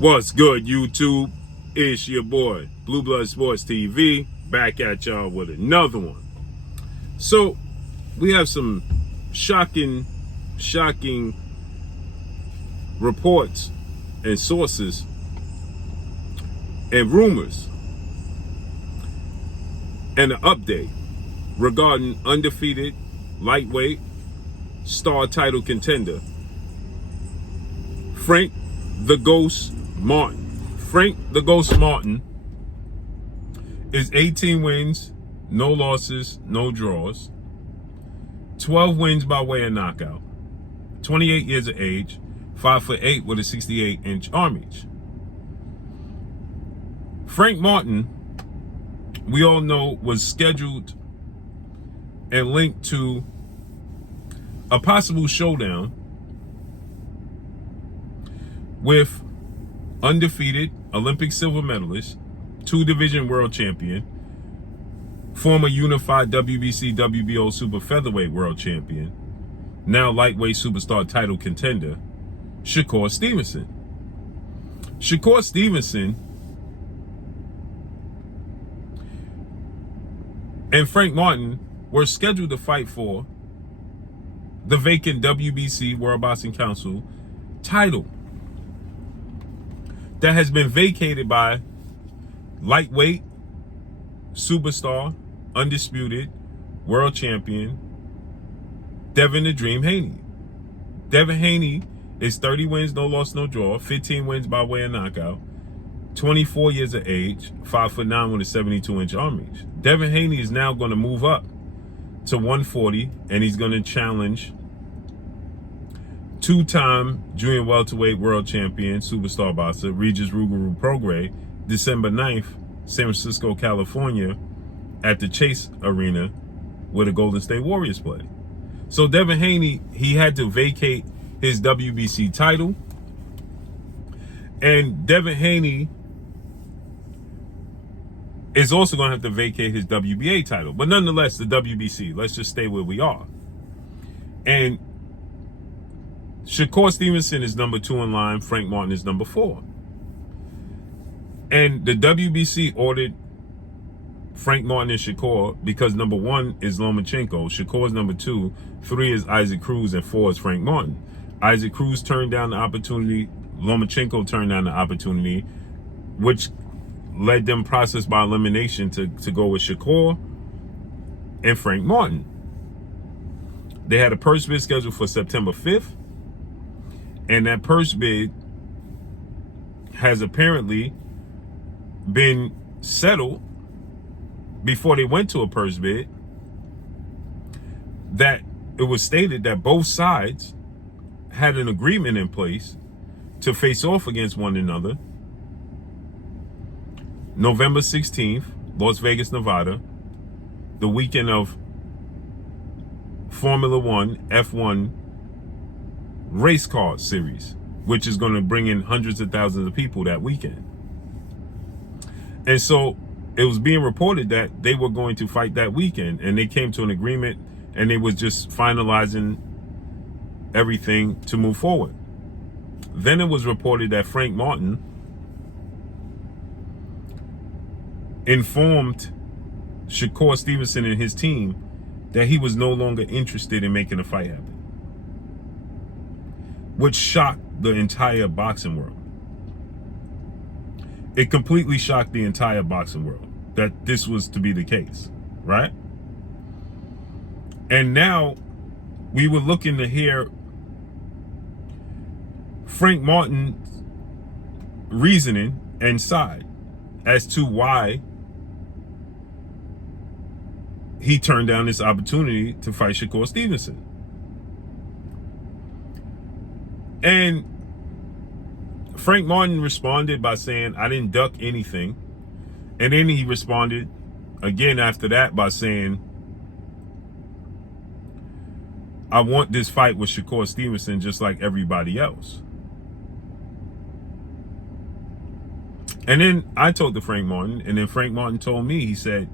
What's good, YouTube? It's your boy, Blue Blood Sports TV, back at y'all with another one. So, we have some shocking reports and sources and rumors and an update regarding undefeated lightweight star title contender Frank the Ghost Martin. Frank the Ghost Martin is 18 wins, no losses, no draws, 12 wins by way of knockout, 28 years of age, 5'8" with a 68-inch arm reach. Frank Martin, we all know, was scheduled and linked to a possible showdown with undefeated Olympic silver medalist, two-division world champion, former unified WBC WBO super featherweight world champion, now lightweight superstar title contender, Shakur Stevenson. Shakur Stevenson and Frank Martin were scheduled to fight for the vacant WBC World Boxing Council title that has been vacated by lightweight superstar, undisputed world champion Devin the Dream Haney. Devin Haney is 30 wins, no loss, no draw, 15 wins by way of knockout, 24 years of age, 5'9" with a 72-inch arm reach. Devin Haney is now going to move up to 140, and he's going to challenge two-time junior welterweight world champion, superstar boxer, Regis Rougarou Prograis, December 9th, San Francisco, California, at the Chase Arena where the Golden State Warriors play. So Devin Haney, he had to vacate his WBC title. And Devin Haney is also going to have to vacate his WBA title. But nonetheless, the WBC, let's just stay where we are. And Shakur Stevenson is number 2 in line. Frank Martin is number 4. And the WBC ordered Frank Martin and Shakur because number 1 is Lomachenko, Shakur is number 2, 3 is Isaac Cruz, and 4 is Frank Martin. Isaac Cruz turned down the opportunity. Lomachenko turned down the opportunity, which led them process by elimination to go with Shakur and Frank Martin. They had a purse bid scheduled for September 5th. And that purse bid has apparently been settled before they went to a purse bid, that it was stated that both sides had an agreement in place to face off against one another November 16th, Las Vegas, Nevada, the weekend of Formula One, F1 race car series, which is going to bring in hundreds of thousands of people that weekend. And so it was being reported that they were going to fight that weekend, and they came to an agreement, and they was just finalizing everything to move forward. Then it was reported that Frank Martin informed Shakur Stevenson and his team that he was no longer interested in making a fight happen, which shocked the entire boxing world. It completely shocked the entire boxing world that this was to be the case, right? And now we were looking to hear Frank Martin's reasoning and side as to why he turned down this opportunity to fight Shakur Stevenson. And Frank Martin responded by saying, I didn't duck anything. And then he responded again after that by saying, I want this fight with Shakur Stevenson just like everybody else. And then I told to Frank Martin, and then Frank Martin told me, he said,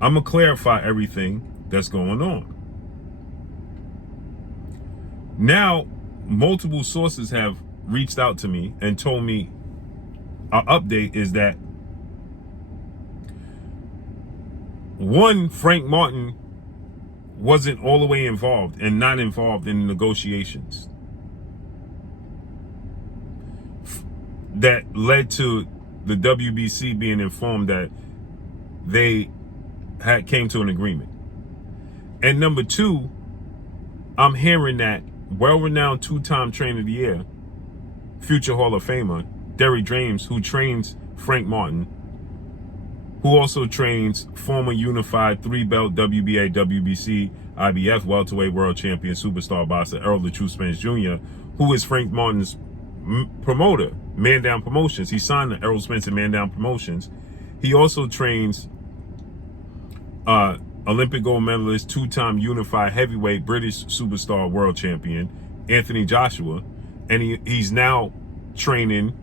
I'm going to clarify everything that's going on. Now, multiple sources have reached out to me and told me our update is that one, Frank Martin wasn't all the way involved and not involved in the negotiations that led to the WBC being informed that they came to an agreement. And number two, I'm hearing that well-renowned two-time Trainer of the Year, future Hall of Famer, Derrick James, who trains Frank Martin, who also trains former unified three-belt WBA, WBC, IBF welterweight world champion superstar boxer Errol the True Spence Jr., who is Frank Martin's promoter, Man Down Promotions. He signed the Errol Spence and Man Down Promotions. He also trains Olympic gold medalist, two-time unified heavyweight British superstar world champion Anthony Joshua, and he's now training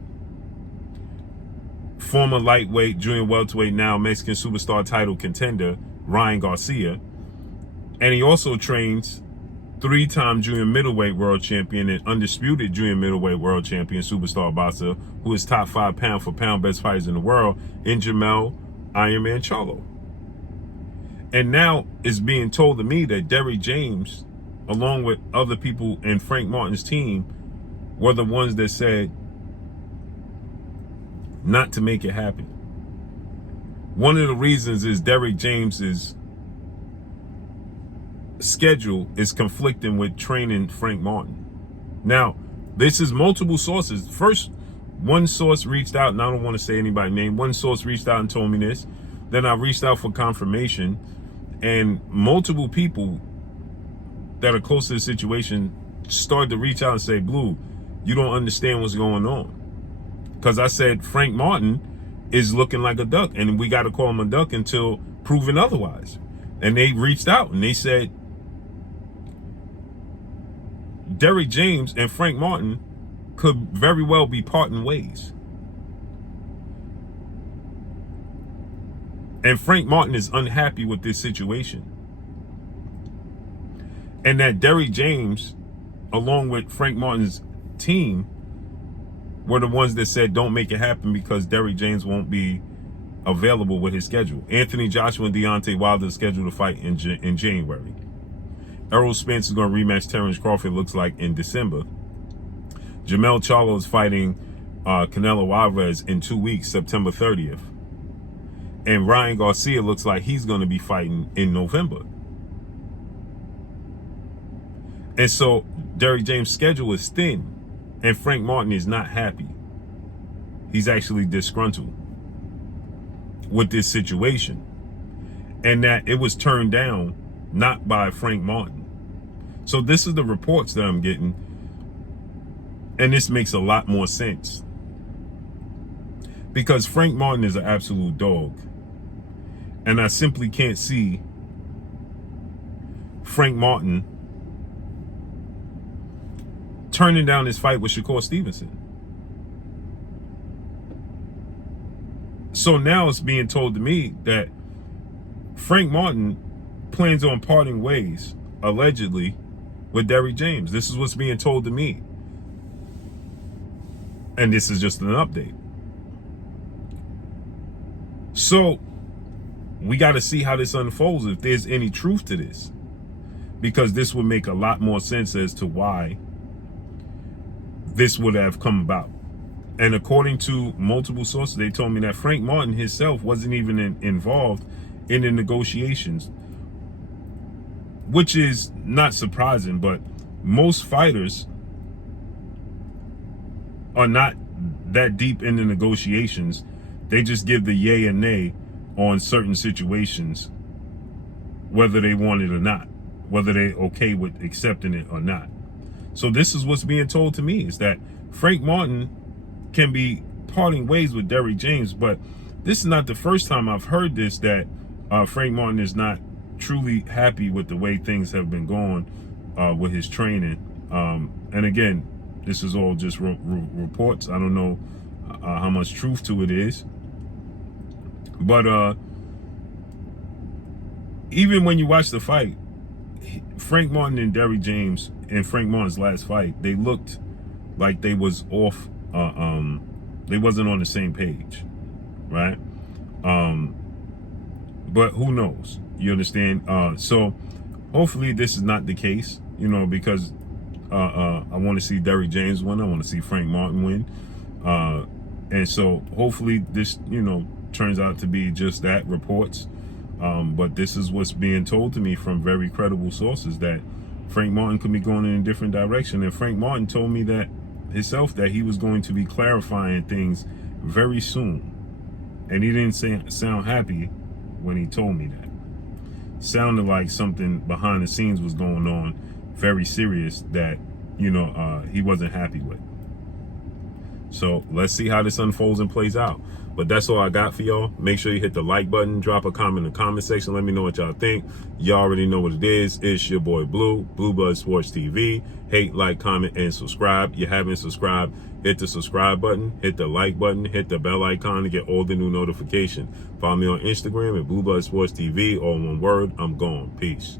former lightweight, junior welterweight, now Mexican superstar title contender Ryan Garcia. And he also trains three-time junior middleweight world champion and undisputed junior middleweight world champion superstar boxer, who is top 5 pound for pound best fighters in the world, in Jamel Ironman Charlo. And now it's being told to me that Derrick James, along with other people in Frank Martin's team, were the ones that said not to make it happen. One of the reasons is Derrick James's schedule is conflicting with training Frank Martin. Now, this is multiple sources. First, one source reached out, and I don't want to say anybody's name. One source reached out and told me this. Then I reached out for confirmation, and multiple people that are close to the situation started to reach out and say, Blue, you don't understand what's going on. Because I said Frank Martin is looking like a duck, and we got to call him a duck until proven otherwise. And they reached out and they said Derrick James and Frank Martin could very well be parting ways. And Frank Martin is unhappy with this situation. And that Derrick James, along with Frank Martin's team, were the ones that said don't make it happen because Derrick James won't be available with his schedule. Anthony Joshua and Deontay Wilder are scheduled to fight in January. Errol Spence is going to rematch Terrence Crawford, looks like, in December. Jamel Charlo is fighting Canelo Alvarez in 2 weeks, September 30th. And Ryan Garcia looks like he's going to be fighting in November. And so Derrick James' schedule is thin. And Frank Martin is not happy. He's actually disgruntled with this situation. And that it was turned down not by Frank Martin. So this is the reports that I'm getting. And this makes a lot more sense. Because Frank Martin is an absolute dog. And I simply can't see Frank Martin turning down his fight with Shakur Stevenson. So now it's being told to me that Frank Martin plans on parting ways, allegedly, with Derrick James. This is what's being told to me. And this is just an update. So we got to see how this unfolds, if there's any truth to this. Because this would make a lot more sense as to why this would have come about. And according to multiple sources, they told me that Frank Martin himself wasn't even involved in the negotiations, which is not surprising, but most fighters are not that deep in the negotiations. They just give the yay and nay on certain situations, whether they want it or not, whether they're okay with accepting it or not. So this is what's being told to me, is that Frank Martin can be parting ways with Derrick James, but this is not the first time I've heard this, that Frank Martin is not truly happy with the way things have been going with his training. And again, this is all just reports. I don't know how much truth to it is. But even when you watch the fight, Frank Martin and Derrick James, in Frank Martin's last fight, they looked like they was off, they wasn't on the same page, right? But who knows? You understand? So hopefully this is not the case, you know, because I want to see Derrick James win. I want to see Frank Martin win. And so hopefully this, you know, turns out to be just that, reports. But this is what's being told to me from very credible sources, that Frank Martin could be going in a different direction. And Frank Martin told me that himself, that he was going to be clarifying things very soon. And he didn't sound happy when he told me that. Sounded like something behind the scenes was going on, very serious, that, you know, he wasn't happy with. So let's see how this unfolds and plays out. But that's all I got for y'all. Make sure you hit the like button, drop a comment in the comment section. Let me know what y'all think. Y'all already know what it is. It's your boy Blue, Blue Blood Sports TV. Hate, like, comment, and subscribe. You haven't subscribed, hit the subscribe button, hit the like button, hit the bell icon to get all the new notifications. Follow me on Instagram at Blue Blood Sports TV, all one word. I'm gone. Peace.